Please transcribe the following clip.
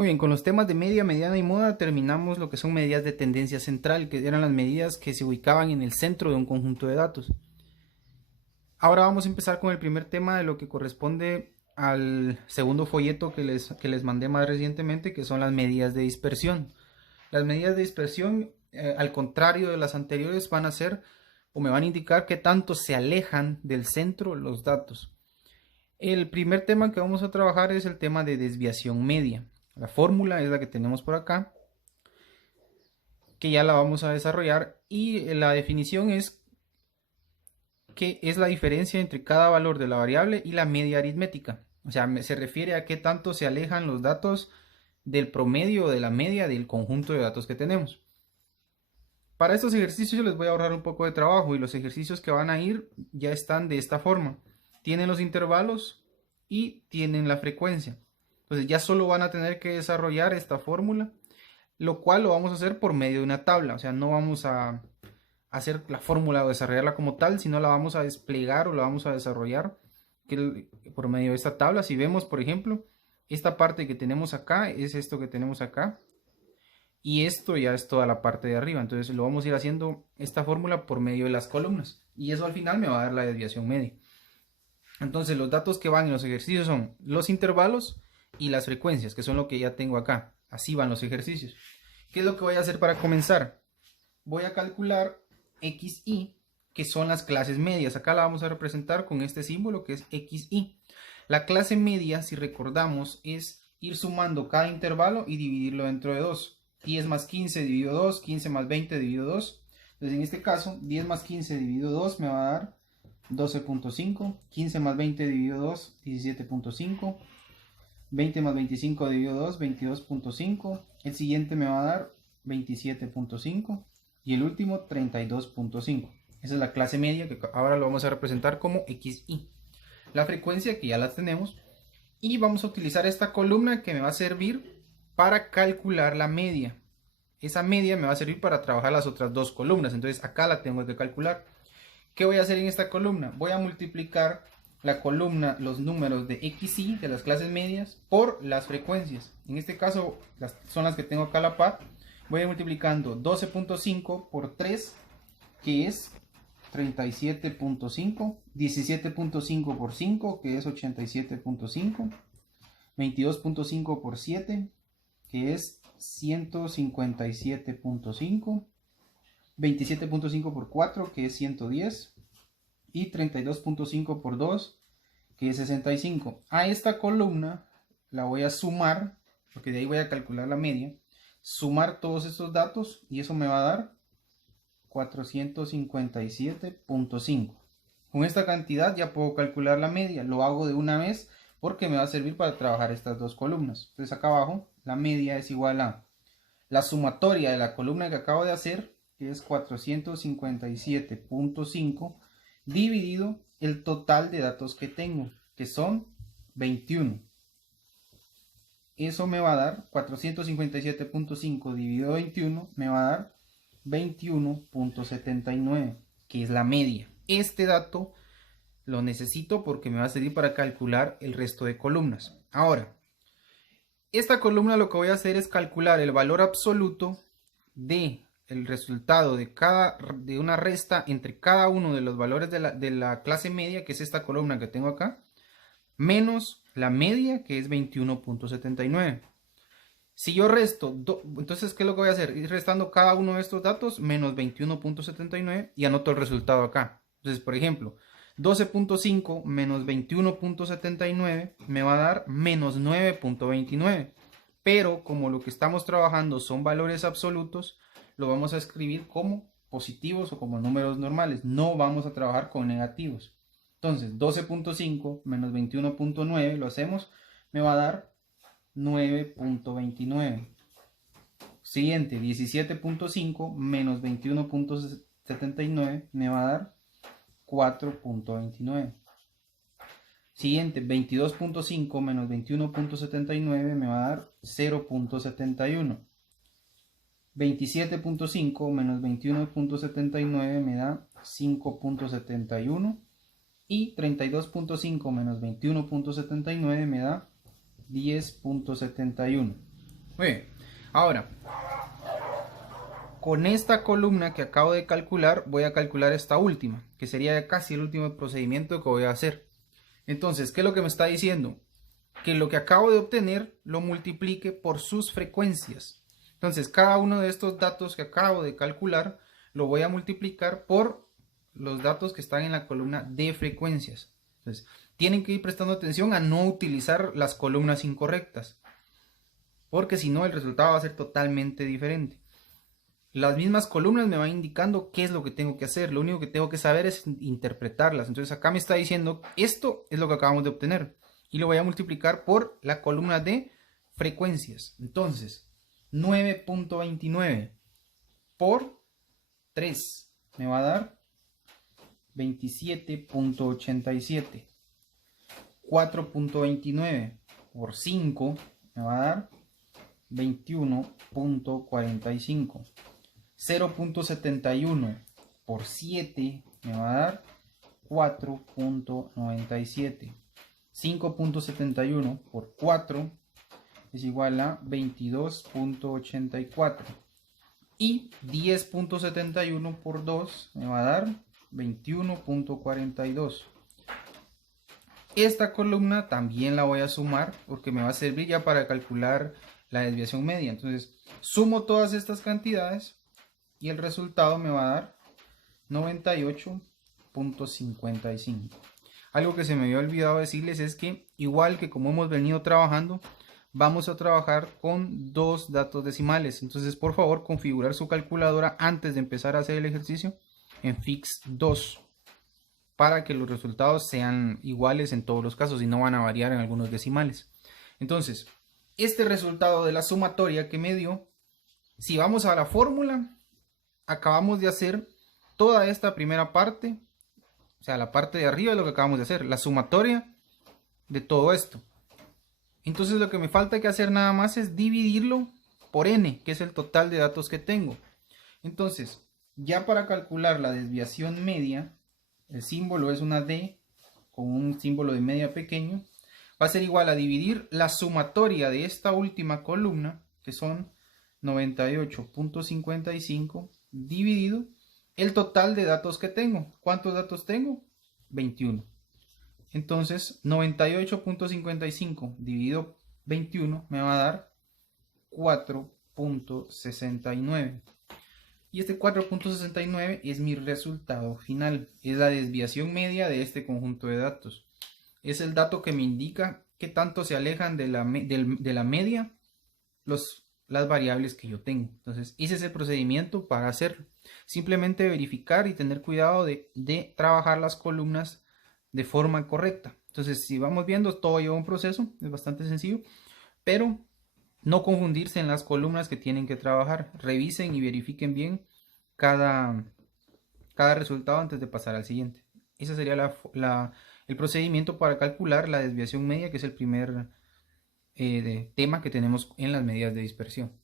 Muy bien, con los temas de media, mediana y moda terminamos lo que son medidas de tendencia central, que eran las medidas que se ubicaban en el centro de un conjunto de datos. Ahora vamos a empezar con el primer tema de lo que corresponde al segundo folleto que les mandé más recientemente, que son las medidas de dispersión. Las medidas de dispersión, al contrario de las anteriores, van a ser o me van a indicar qué tanto se alejan del centro los datos. El primer tema que vamos a trabajar es el tema de desviación media. La fórmula es la que tenemos por acá, que ya la vamos a desarrollar, y la definición es que es la diferencia entre cada valor de la variable y la media aritmética. O sea, se refiere a qué tanto se alejan los datos del promedio o de la media del conjunto de datos que tenemos. Para estos ejercicios les voy a ahorrar un poco de trabajo y los ejercicios que van a ir ya están de esta forma. Tienen los intervalos y tienen la frecuencia. Entonces ya solo van a tener que desarrollar esta fórmula, lo cual lo vamos a hacer por medio de una tabla. O sea, no vamos a hacer la fórmula o desarrollarla como tal, sino la vamos a desplegar o la vamos a desarrollar por medio de esta tabla. Si vemos, por ejemplo, esta parte que tenemos acá es esto que tenemos acá, y esto ya es toda la parte de arriba. Entonces lo vamos a ir haciendo esta fórmula por medio de las columnas, y eso al final me va a dar la desviación media. Entonces los datos que van en los ejercicios son los intervalos y las frecuencias, que son lo que ya tengo acá. Así van los ejercicios. ¿Qué es lo que voy a hacer para comenzar? Voy a calcular xy, que son las clases medias. Acá la vamos a representar con este símbolo que es xy. La clase media, si recordamos, es ir sumando cada intervalo y dividirlo dentro de 2. 10 más 15 dividido 2, 15 más 20 dividido 2. Entonces en este caso, 10 más 15 dividido 2 me va a dar 12.5. 15 más 20 dividido 2, 17.5. 20 más 25 dividido 2, 22.5. El siguiente me va a dar 27.5. Y el último 32.5. Esa es la clase media, que ahora lo vamos a representar como xy. La frecuencia, que ya la tenemos, y vamos a utilizar esta columna que me va a servir para calcular la media. Esa media me va a servir para trabajar las otras dos columnas, entonces acá la tengo que calcular. ¿Qué voy a hacer en esta columna? Voy a multiplicar la columna, los números de xy, de las clases medias, por las frecuencias. En este caso son las que tengo acá a la par. Voy a ir multiplicando 12.5 por 3, que es 37.5, 17.5 por 5, que es 87.5, 22.5 por 7, que es 157.5, 27.5 por 4, que es 110, y 32.5 por 2, que es 65. A esta columna la voy a sumar, porque de ahí voy a calcular la media, sumar todos estos datos, y eso me va a dar 457.5. Con esta cantidad ya puedo calcular la media. Lo hago de una vez porque me va a servir para trabajar estas dos columnas. Entonces acá abajo la media es igual a la sumatoria de la columna que acabo de hacer, que es 457.5, dividido el total de datos que tengo, que son 21. Eso me va a dar 457.5 dividido 21, me va a dar 21.79, que es la media. Este dato lo necesito porque me va a servir para calcular el resto de columnas. Ahora, esta columna lo que voy a hacer es calcular el valor absoluto de el resultado de una resta entre cada uno de los valores de la clase media, que es esta columna que tengo acá, menos la media, que es 21.79. Si yo resto, entonces, ¿qué es lo que voy a hacer? Ir restando cada uno de estos datos, menos 21.79, y anoto el resultado acá. Entonces, por ejemplo, 12.5 menos 21.79 me va a dar menos 9.29. Pero como lo que estamos trabajando son valores absolutos, lo vamos a escribir como positivos o como números normales. No vamos a trabajar con negativos. Entonces, 12.5 menos 21.9 lo hacemos, me va a dar 9.29. Siguiente, 17.5 menos 21.79 me va a dar 4.29. Siguiente, 22.5 menos 21.79 me va a dar 0.71. 27.5 menos 21.79 me da 5.71. Y 32.5 menos 21.79 me da 10.71. Muy bien. Ahora, con esta columna que acabo de calcular, voy a calcular esta última, que sería casi el último procedimiento que voy a hacer. Entonces, ¿qué es lo que me está diciendo? Que lo que acabo de obtener lo multiplique por sus frecuencias. Entonces, cada uno de estos datos que acabo de calcular lo voy a multiplicar por los datos que están en la columna de frecuencias. Entonces, tienen que ir prestando atención a no utilizar las columnas incorrectas, porque si no el resultado va a ser totalmente diferente. Las mismas columnas me van indicando qué es lo que tengo que hacer. Lo único que tengo que saber es interpretarlas. Entonces acá me está diciendo, esto es lo que acabamos de obtener. Y lo voy a multiplicar por la columna de frecuencias. Entonces, 9.29 por 3 me va a dar 27.87. 4.29 por 5 me va a dar 21.45. 0.71 por 7 me va a dar 4.97. 5.71 por 4 es igual a 22.84. Y 10.71 por 2 me va a dar 21.42. Esta columna también la voy a sumar porque me va a servir ya para calcular la desviación media. Entonces sumo todas estas cantidades y el resultado me va a dar 98.55. Algo que se me había olvidado decirles es que, igual que como hemos venido trabajando, vamos a trabajar con dos datos decimales. Entonces, por favor, configurar su calculadora antes de empezar a hacer el ejercicio en Fix 2 para que los resultados sean iguales en todos los casos y no van a variar en algunos decimales. Entonces, este resultado de la sumatoria que me dio, si vamos a la fórmula, acabamos de hacer toda esta primera parte, o sea, la parte de arriba es lo que acabamos de hacer, la sumatoria de todo esto. Entonces lo que me falta que hacer nada más es dividirlo por n, que es el total de datos que tengo. Entonces, ya para calcular la desviación media, el símbolo es una D con un símbolo de media pequeño, va a ser igual a dividir la sumatoria de esta última columna, que son 98.55, dividido el total de datos que tengo. ¿Cuántos datos tengo? 21. Entonces 98.55 dividido 21 me va a dar 4.69. Y este 4.69 es mi resultado final. Es la desviación media de este conjunto de datos. Es el dato que me indica qué tanto se alejan de la media las variables que yo tengo. Entonces hice ese procedimiento para hacerlo. Simplemente verificar y tener cuidado de trabajar las columnas de forma correcta. Entonces, si vamos viendo, todo lleva un proceso, es bastante sencillo, pero no confundirse en las columnas que tienen que trabajar. Revisen y verifiquen bien cada resultado antes de pasar al siguiente. Ese sería el procedimiento para calcular la desviación media, que es el primer tema que tenemos en las medidas de dispersión.